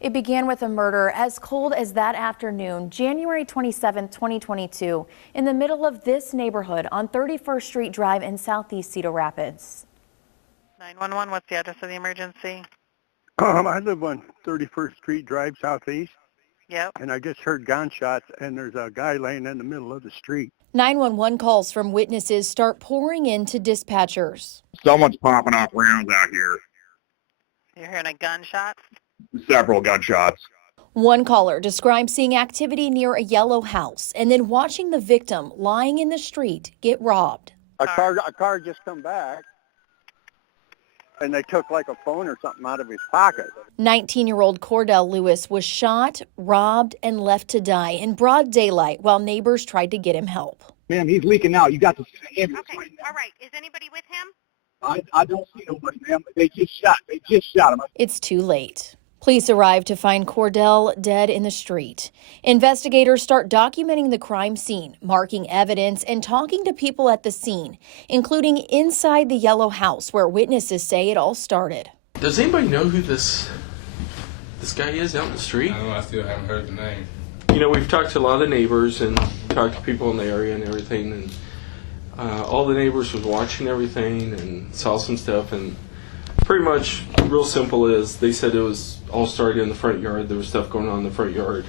It began with a murder as cold as that afternoon, January 27, 2022, in the middle of this neighborhood on 31st Street Drive in southeast Cedar Rapids. 911, what's the address of the emergency? I live on 31st Street Drive southeast. Yep. And I just heard gunshots, and there's a guy laying in the middle of the street. 911 calls from witnesses start pouring into dispatchers. Someone's popping off rounds out here. You're hearing a gunshot? Several gunshots. One caller describes seeing activity near a yellow house and then watching the victim lying in the street get robbed. A car just come back, and they took like a phone or something out of his pocket. 19-year-old Cordell Lewis was shot, robbed, and left to die in broad daylight while neighbors tried to get him help. Ma'am, he's leaking out. You got to see the ambulance Okay, right now. all right. Is anybody with him? I don't see nobody, ma'am. They just shot him. It's too late. Police arrive to find Cordell dead in the street. Investigators start documenting the crime scene, marking evidence, and talking to people at the scene, including inside the yellow house where witnesses say it all started. Does anybody know who this guy is out in the street? I don't know, I still haven't heard the name. You know, we've talked to a lot of neighbors and talked to people in the area and everything, and all the neighbors was watching everything and saw some stuff, and pretty much real simple is they said it was all started in the front yard. There was stuff going on in the front yard,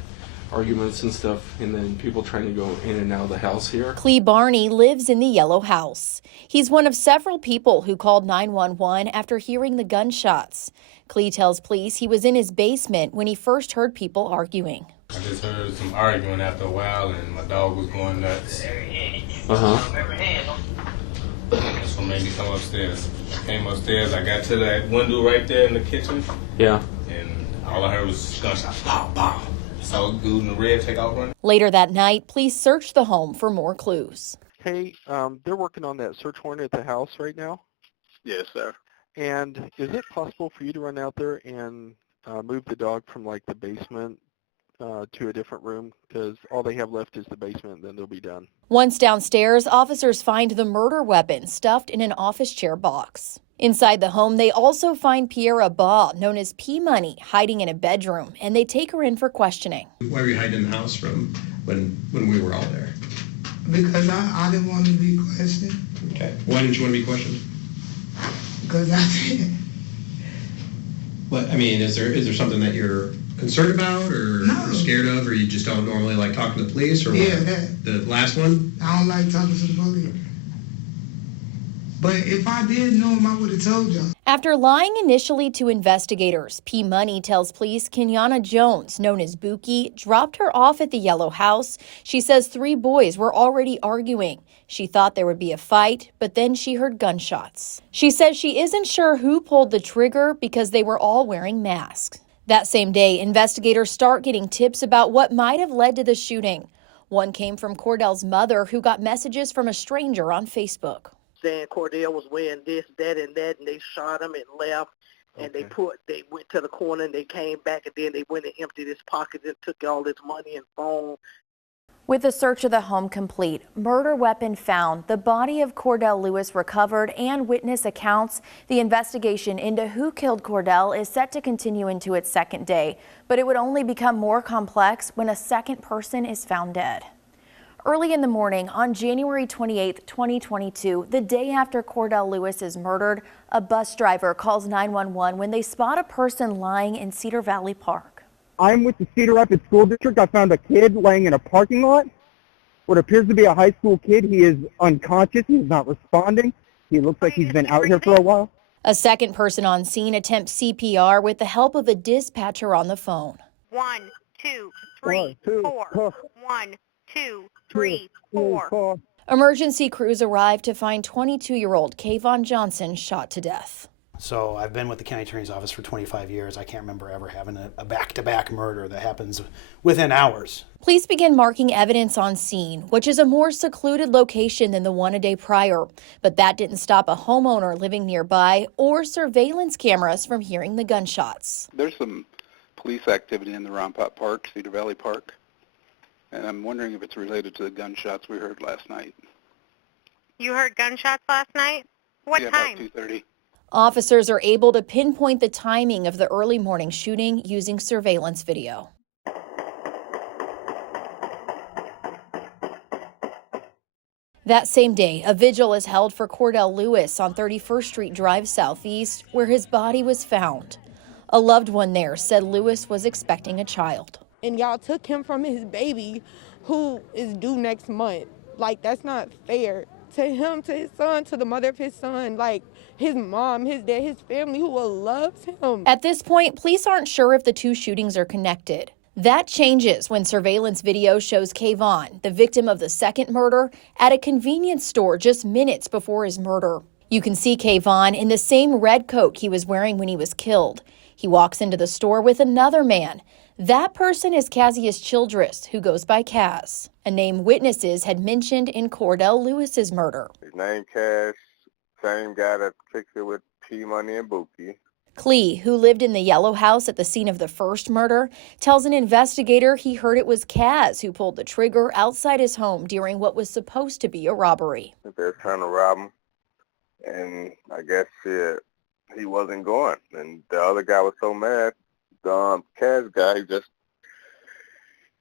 arguments and stuff, and then people trying to go in and out of the house here. Clee Barney lives in the yellow house. He's one of several people who called 911 after hearing the gunshots. Clee tells police he was in his basement when he first heard people arguing. I just heard some arguing after a while, and my dog was going nuts. That's what made me come upstairs. I came upstairs, I got to that window right there in the kitchen. Yeah. And all I heard was gunshots, pow, pow. Saw a dude in the red take off running. Later that night, police searched the home for more clues. Hey, they're working on that search warrant at the house right now. Yes, sir. And is it possible for you to run out there and move the dog from like the basement to a different room? Because all they have left is the basement, and then they'll be done. Once downstairs, officers find the murder weapon stuffed in an office chair box. Inside the home, they also find Pierre Baugh, known as P Money, hiding in a bedroom, and they take her in for questioning. Why were you hiding in the house from when we were all there? Because I didn't want to be questioned. Okay. Why didn't you want to be questioned? Because I did. What, I mean, is there something that you're concerned about or scared of, or you just don't normally like talking to the police, or yeah, what? That. The last one? I don't like talking to the police. But if I did know him, I would have told y'all. After lying initially to investigators, P Money tells police Kenyana Jones, known as Buki, dropped her off at the yellow house. She says 3 boys were already arguing. She thought there would be a fight, but then she heard gunshots. She says she isn't sure who pulled the trigger because they were all wearing masks. That same day, investigators start getting tips about what might have led to the shooting. One came from Cordell's mother, who got messages from a stranger on Facebook. Saying Cordell was wearing this, that, and they shot him and left. And they went to the corner and they came back, and then they went and emptied his pockets and took all his money and phone. With the search of the home complete, murder weapon found, the body of Cordell Lewis recovered, and witness accounts, the investigation into who killed Cordell is set to continue into its second day, but it would only become more complex when a second person is found dead. Early in the morning on January 28, 2022, the day after Cordell Lewis is murdered, a bus driver calls 911 when they spot a person lying in Cedar Valley Park. I'm with the Cedar Rapids School District. I found a kid laying in a parking lot. What appears to be a high school kid. He is unconscious. He is not responding. He looks like he's been out here for a while. A second person on scene attempts CPR with the help of a dispatcher on the phone. 1, 2, 3, 4. 1, 2, 3, 4. Emergency crews arrived to find 22-year-old Kayvon Johnson shot to death. So I've been with the county attorney's office for 25 years. I can't remember ever having a back-to-back murder that happens within hours. Police began marking evidence on scene, which is a more secluded location than the one a day prior. But that didn't stop a homeowner living nearby or surveillance cameras from hearing the gunshots. There's some police activity in the Rompot Park, Cedar Valley Park, and I'm wondering if it's related to the gunshots we heard last night. You heard gunshots last night? What time? About 2:30. Officers are able to pinpoint the timing of the early morning shooting using surveillance video. That same day, a vigil is held for Cordell Lewis on 31st Street Drive Southeast, where his body was found. A loved one there said Lewis was expecting a child. And y'all took him from his baby, who is due next month. Like, that's not fair to him, to his son, to the mother of his son, like his mom, his dad, his family, who loves him. At this point, police aren't sure if the two shootings are connected. That changes when surveillance video shows Kayvon, the victim of the second murder, at a convenience store just minutes before his murder. You can see Kayvon in the same red coat he was wearing when he was killed. He walks into the store with another man. That person is Kazius Childress, who goes by Kaz, a name witnesses had mentioned in Cordell Lewis's murder. His name Kaz, same guy that fixed it with P-Money and Buki. Clee, who lived in the yellow house at the scene of the first murder, tells an investigator he heard it was Kaz who pulled the trigger outside his home during what was supposed to be a robbery. They're trying to rob him, and I guess he wasn't going. And the other guy was so mad, the Kaz guy,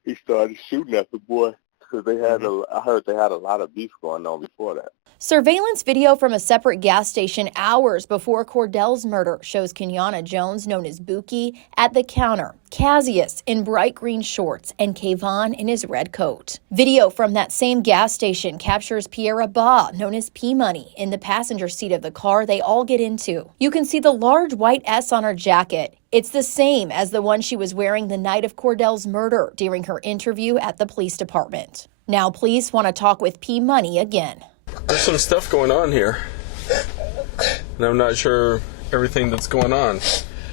he started shooting at the boy because I heard they had a lot of beef going on before that. Surveillance video from a separate gas station hours before Cordell's murder shows Kenyatta Jones, known as Buki, at the counter, Kazius in bright green shorts, and Kayvon in his red coat. Video from that same gas station captures Pierre Abba, known as P-Money, in the passenger seat of the car they all get into. You can see the large white S on her jacket. It's the same as the one she was wearing the night of Cordell's murder during her interview at the police department. Now police want to talk with P-Money again. There's some stuff going on here, and I'm not sure everything that's going on.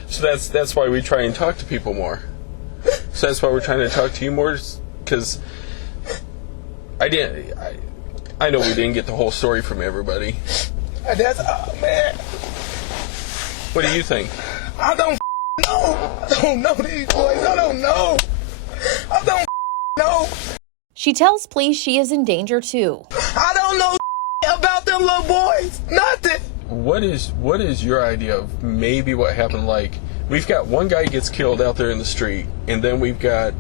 So that's why we try and talk to people more. So that's why we're trying to talk to you more, because I know we didn't get the whole story from everybody. Man. What do you think? I don't know. I don't know these boys. I don't know. I don't know. She tells police she is in danger too. I don't know about them little boys. Nothing. What is your idea of maybe what happened? Like, we've got one guy gets killed out there in the street, and then we've got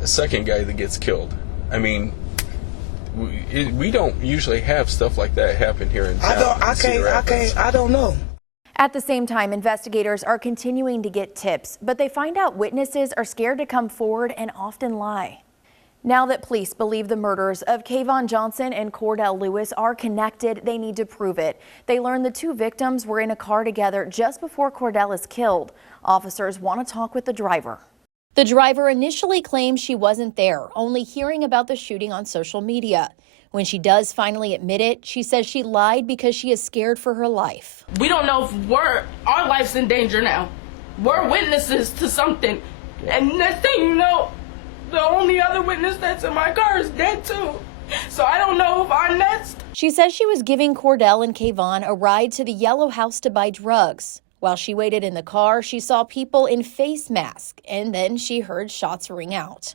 a second guy that gets killed. I mean, we don't usually have stuff like that happen here in town. I don't know. At the same time, investigators are continuing to get tips, but they find out witnesses are scared to come forward and often lie. Now that police believe the murders of Kayvon Johnson and Cordell Lewis are connected, they need to prove it. They learned the two victims were in a car together just before Cordell is killed. Officers want to talk with the driver. The driver initially claimed she wasn't there, only hearing about the shooting on social media. When she does finally admit it, she says she lied because she is scared for her life. We don't know if our life's in danger now. We're witnesses to something. And next thing you know, the only other witness that's in my car is dead too. So I don't know if I'm next. She says she was giving Cordell and Kayvon a ride to the yellow house to buy drugs. While she waited in the car, she saw people in face masks, and then she heard shots ring out.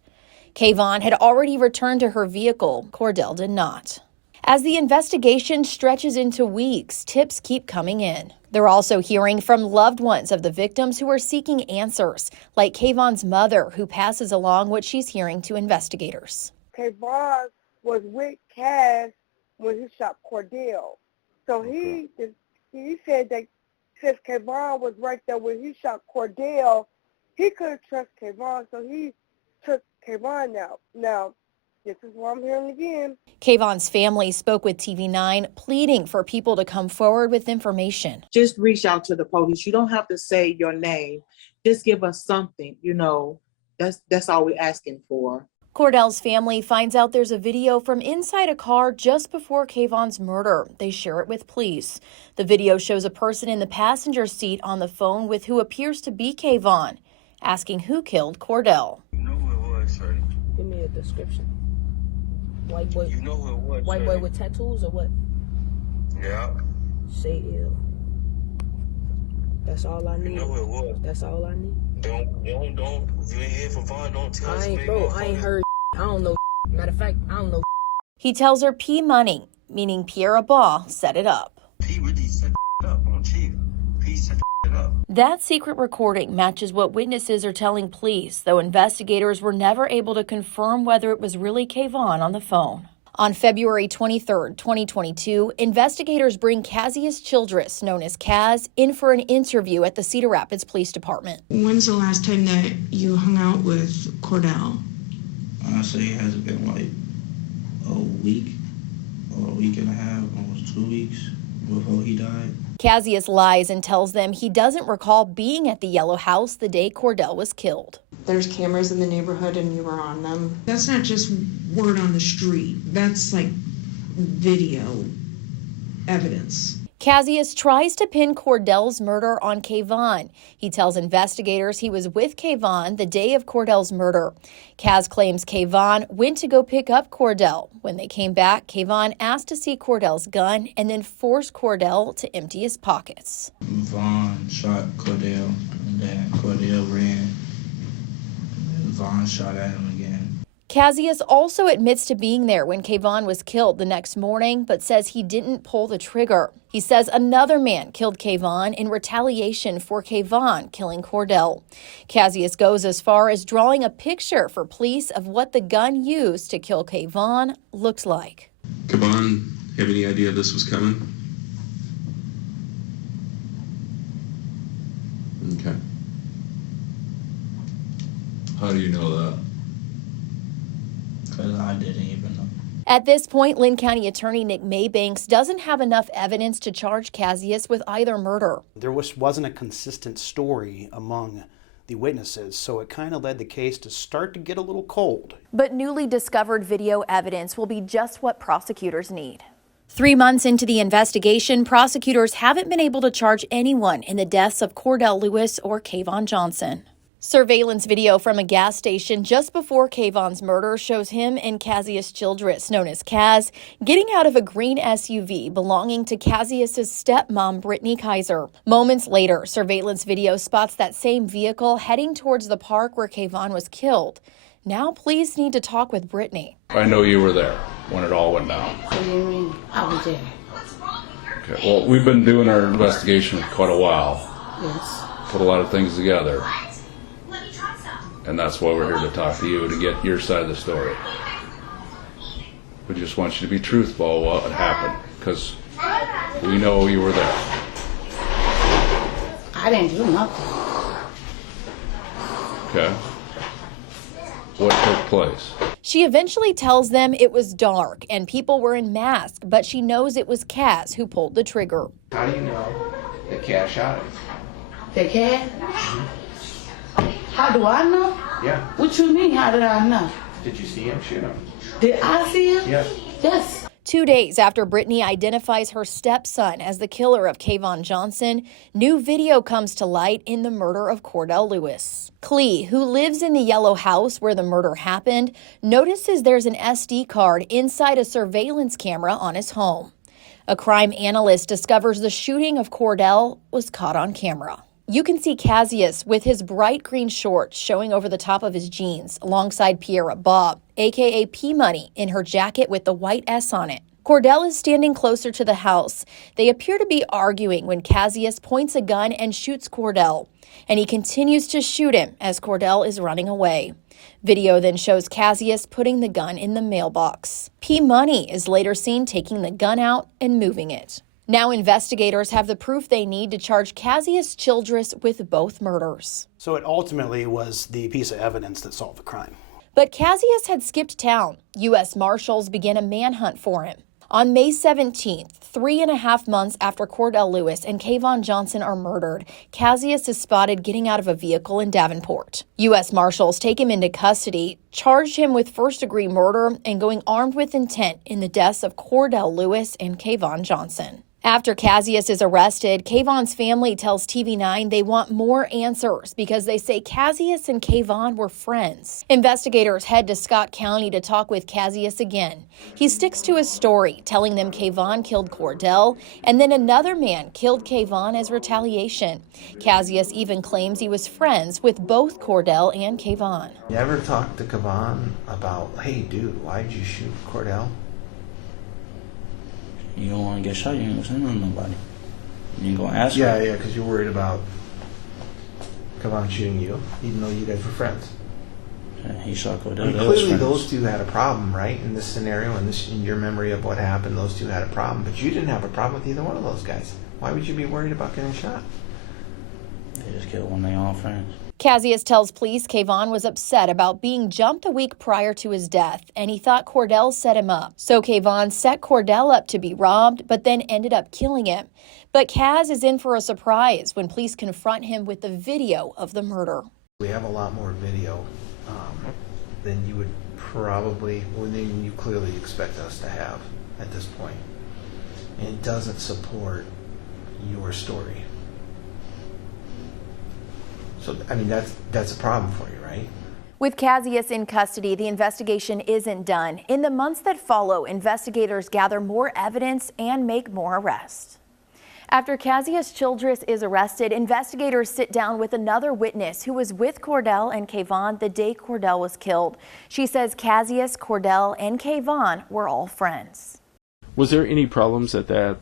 Kayvon had already returned to her vehicle. Cordell did not. As the investigation stretches into weeks, tips keep coming in. They're also hearing from loved ones of the victims who are seeking answers, like Kayvon's mother, who passes along what she's hearing to investigators. Kayvon was with Kaz when he shot Cordell. So he said that since Kayvon was right there when he shot Cordell, he couldn't trust Kayvon, so he took Kayvon out. Now, this is what I'm hearing again. Kayvon's family spoke with TV9, pleading for people to come forward with information. Just reach out to the police. You don't have to say your name. Just give us something, That's all we're asking for. Cordell's family finds out there's a video from inside a car just before Kayvon's murder. They share it with police. The video shows a person in the passenger seat on the phone with who appears to be Kayvon, asking who killed Cordell. You know who it was, right? Give me a description. White boy. You know who it was. White boy with tattoos or what? Yeah. Say ill. That's all I need. You know who it was. That's all I need. Don't. If you ain't here for Vaughn, don't tell us. I ain't heard. I don't know. Matter of fact, I don't know. He tells her P-Money, meaning Pierre Abba, set it up. He really set up on Chief. That secret recording matches what witnesses are telling police, though investigators were never able to confirm whether it was really Kayvon on the phone. On February 23, 2022, investigators bring Kazius Childress, known as Kaz, in for an interview at the Cedar Rapids Police Department. When's the last time that you hung out with Cordell? Honestly, it has been like a week or a week and a half, almost 2 weeks before he died. Kazius lies and tells them he doesn't recall being at the Yellow House the day Cordell was killed. There's cameras in the neighborhood and you were on them. That's not just word on the street. That's like video evidence. Kazius tries to pin Cordell's murder on Kayvon. He tells investigators he was with Kayvon the day of Cordell's murder. Kaz claims Kayvon went to go pick up Cordell. When they came back, Kayvon asked to see Cordell's gun and then forced Cordell to empty his pockets. Vaughn shot Cordell, and then Cordell ran. Vaughn shot at him again. Kazius also admits to being there when Kayvon was killed the next morning, but says he didn't pull the trigger. He says another man killed Kayvon in retaliation for Kayvon killing Cordell. Kazius goes as far as drawing a picture for police of what the gun used to kill Kayvon looked like. Kayvon, have any idea this was coming? Okay. How do you know that? Because I didn't even know. At this point, Lynn County Attorney Nick Maybanks doesn't have enough evidence to charge Kazius with either murder. There wasn't a consistent story among the witnesses, so it kind of led the case to start to get a little cold. But newly discovered video evidence will be just what prosecutors need. 3 months into the investigation, prosecutors haven't been able to charge anyone in the deaths of Cordell Lewis or Kayvon Johnson. Surveillance video from a gas station just before Kayvon's murder shows him and Kazius Childress, known as Kaz, getting out of a green SUV belonging to Kazius' stepmom, Brittany Kaiser. Moments later, surveillance video spots that same vehicle heading towards the park where Kayvon was killed. Now police need to talk with Brittany. I know you were there when it all went down. What do you mean? I was there. Okay. Well, we've been doing our investigation for quite a while. Yes. Put a lot of things together. And that's why we're here to talk to you, to get your side of the story. We just want you to be truthful about what happened, because we know you were there. I didn't do nothing. Okay? What took place? She eventually tells them it was dark and people were in masks, but she knows it was Kaz who pulled the trigger. How do you know that Kaz shot him? The cat? How do I know? Yeah. What you mean, how did I know? Did you see him shoot him? Did I see him? Yes. Yes. 2 days after Brittany identifies her stepson as the killer of Kayvon Johnson, new video comes to light in the murder of Cordell Lewis. Clee, who lives in the Yellow House where the murder happened, notices there's an SD card inside a surveillance camera on his home. A crime analyst discovers the shooting of Cordell was caught on camera. You can see Kazius with his bright green shorts showing over the top of his jeans alongside Pierra Bob, aka P-Money, in her jacket with the white S on it. Cordell is standing closer to the house. They appear to be arguing when Kazius points a gun and shoots Cordell, and he continues to shoot him as Cordell is running away. Video then shows Kazius putting the gun in the mailbox. P-Money is later seen taking the gun out and moving it. Now investigators have the proof they need to charge Kazius Childress with both murders. So it ultimately was the piece of evidence that solved the crime. But Kazius had skipped town. U.S. Marshals began a manhunt for him. On May 17th, 3.5 months after Cordell Lewis and Kayvon Johnson are murdered, Kazius is spotted getting out of a vehicle in Davenport. U.S. Marshals take him into custody, charged him with first-degree murder and going armed with intent in the deaths of Cordell Lewis and Kayvon Johnson. After Kazius is arrested, Kayvon's family tells TV9 they want more answers because they say Kazius and Kayvon were friends. Investigators head to Scott County to talk with Kazius again. He sticks to his story, telling them Kayvon killed Cordell, and then another man killed Kayvon as retaliation. Kazius even claims he was friends with both Cordell and Kayvon. You ever talk to Kayvon about, hey dude, why'd you shoot Cordell? You don't want to get shot, you ain't gonna say nothing to nobody. You ain't gonna ask Yeah, her. yeah, because you're worried about Kavon shooting you, even though you guys were friends. He shot Cordell. I mean, clearly those two had a problem, right? In this scenario, in your memory of what happened, those two had a problem. But you didn't have a problem with either one of those guys. Why would you be worried about getting shot? They just killed one of their own friends. Kazius tells police Kayvon was upset about being jumped a week prior to his death, and he thought Cordell set him up. So Kayvon set Cordell up to be robbed, but then ended up killing him. But Kaz is in for a surprise when police confront him with the video of the murder. We have a lot more video than you would probably, than you clearly expect us to have at this point. And it doesn't support your story. So, I mean, that's a problem for you, right? With Kazius in custody, the investigation isn't done. In the months that follow, investigators gather more evidence and make more arrests. After Kazius Childress is arrested, investigators sit down with another witness who was with Cordell and Kayvon the day Cordell was killed. She says Kazius, Cordell, and Kayvon were all friends. Was there any problems at the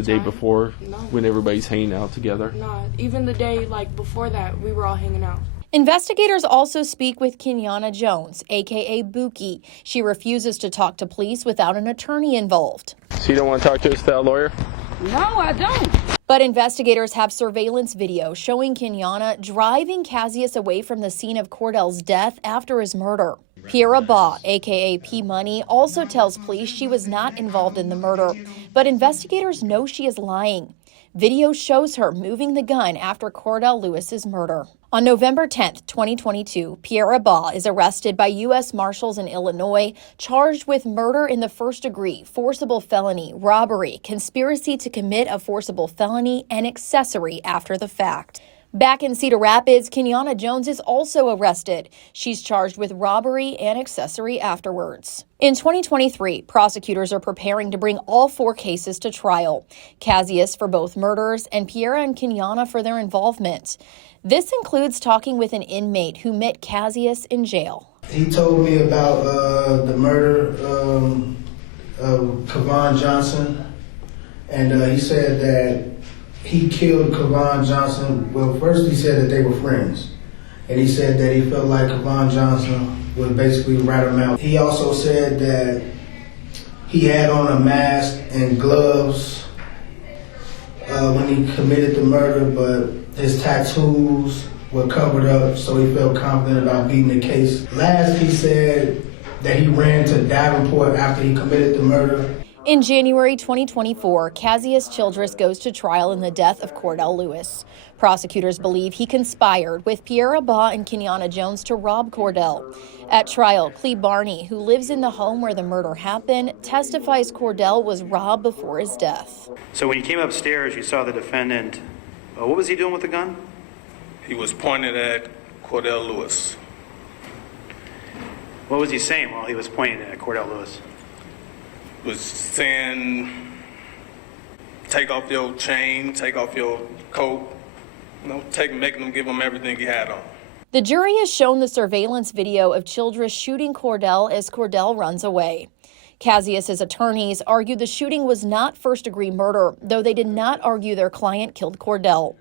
day before, No. when everybody's hanging out together? Nah, even the day before that, we were all hanging out. Investigators also speak with Kenyana Jones, aka Buki. She refuses to talk to police without an attorney involved. So you don't want to talk to us without a lawyer? No, I don't. But investigators have surveillance video showing Kenyana driving Kazius away from the scene of Cordell's death after his murder. Piera Baugh, aka P Money, also tells police she was not involved in the murder, but investigators know she is lying. Video shows her moving the gun after Cordell Lewis's murder. On November 10th, 2022, Piera Baugh is arrested by U.S. Marshals in Illinois, charged with murder in the first degree, forcible felony, robbery, conspiracy to commit a forcible felony, and accessory after the fact. Back in Cedar Rapids, Kenyana Jones is also arrested. She's charged with robbery and accessory afterwards. In 2023, prosecutors are preparing to bring all 4 cases to trial. Kazius for both murders and Piera and Kenyana for their involvement. This includes talking with an inmate who met Kazius in jail. He told me about the murder of Kavon Johnson, and he said that he killed Kavon Johnson. Well, first he said that they were friends, and he said that he felt like Kavon Johnson would basically rat him out. He also said that he had on a mask and gloves when he committed the murder, but his tattoos were covered up, so he felt confident about beating the case. Last, he said that he ran to Davenport after he committed the murder. In January 2024, Kazius Childress goes to trial in the death of Cordell Lewis. Prosecutors believe he conspired with Piera Baugh and Kenyana Jones to rob Cordell. At trial, Clee Barney, who lives in the home where the murder happened, testifies Cordell was robbed before his death. So when you came upstairs, you saw the defendant. What was he doing with the gun? He was pointed at Cordell Lewis. What was he saying while he was pointing at Cordell Lewis? Was saying, take off your chain, take off your coat, making him give him everything he had on. The jury has shown the surveillance video of Childress shooting Cordell as Cordell runs away. Kazius' attorneys argued the shooting was not first-degree murder, though they did not argue their client killed Cordell.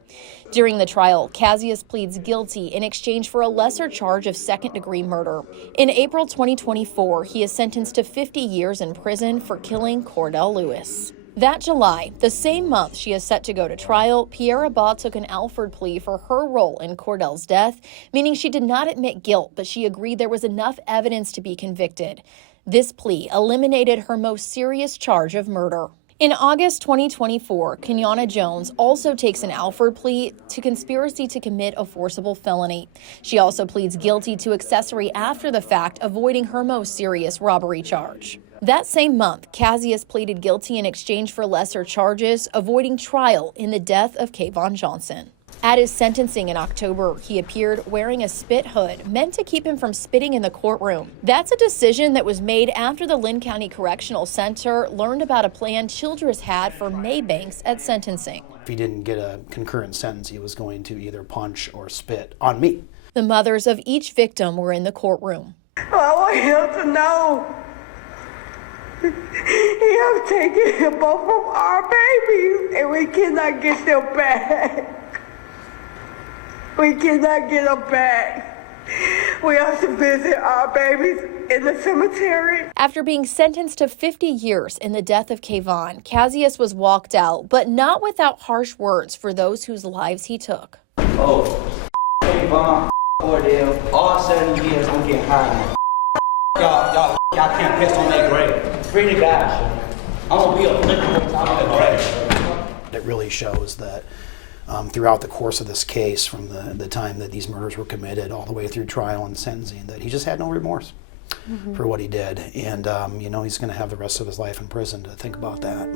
During the trial, Kazius pleads guilty in exchange for a lesser charge of second-degree murder. In April 2024, he is sentenced to 50 years in prison for killing Cordell Lewis. That July, the same month she is set to go to trial, Piera Baugh took an Alford plea for her role in Cordell's death, meaning she did not admit guilt, but she agreed there was enough evidence to be convicted. This plea eliminated her most serious charge of murder. In August 2024, Kenyana Jones also takes an Alford plea to conspiracy to commit a forcible felony. She also pleads guilty to accessory after the fact, avoiding her most serious robbery charge. That same month, Kazius pleaded guilty in exchange for lesser charges, avoiding trial in the death of Kayvon Johnson. At his sentencing in October, he appeared wearing a spit hood meant to keep him from spitting in the courtroom. That's a decision that was made after the Lynn County Correctional Center learned about a plan Childress had for Maybanks at sentencing. If he didn't get a concurrent sentence, he was going to either punch or spit on me. The mothers of each victim were in the courtroom. I want him to know he have taken both of our babies and we cannot get them back. We cannot get them back. We have to visit our babies in the cemetery. After being sentenced to 50 years in the death of Kayvon, Kazius was walked out, but not without harsh words for those whose lives he took. Oh, Kayvon, Cordell, all 7 years I'm getting high. Y'all can't piss on that grave. Free the guys. I'm gonna be a flicker on the grave. It really shows that throughout the course of this case, from the time that these murders were committed all the way through trial and sentencing, that he just had no remorse for what he did. And, you know, he's going to have the rest of his life in prison to think about that.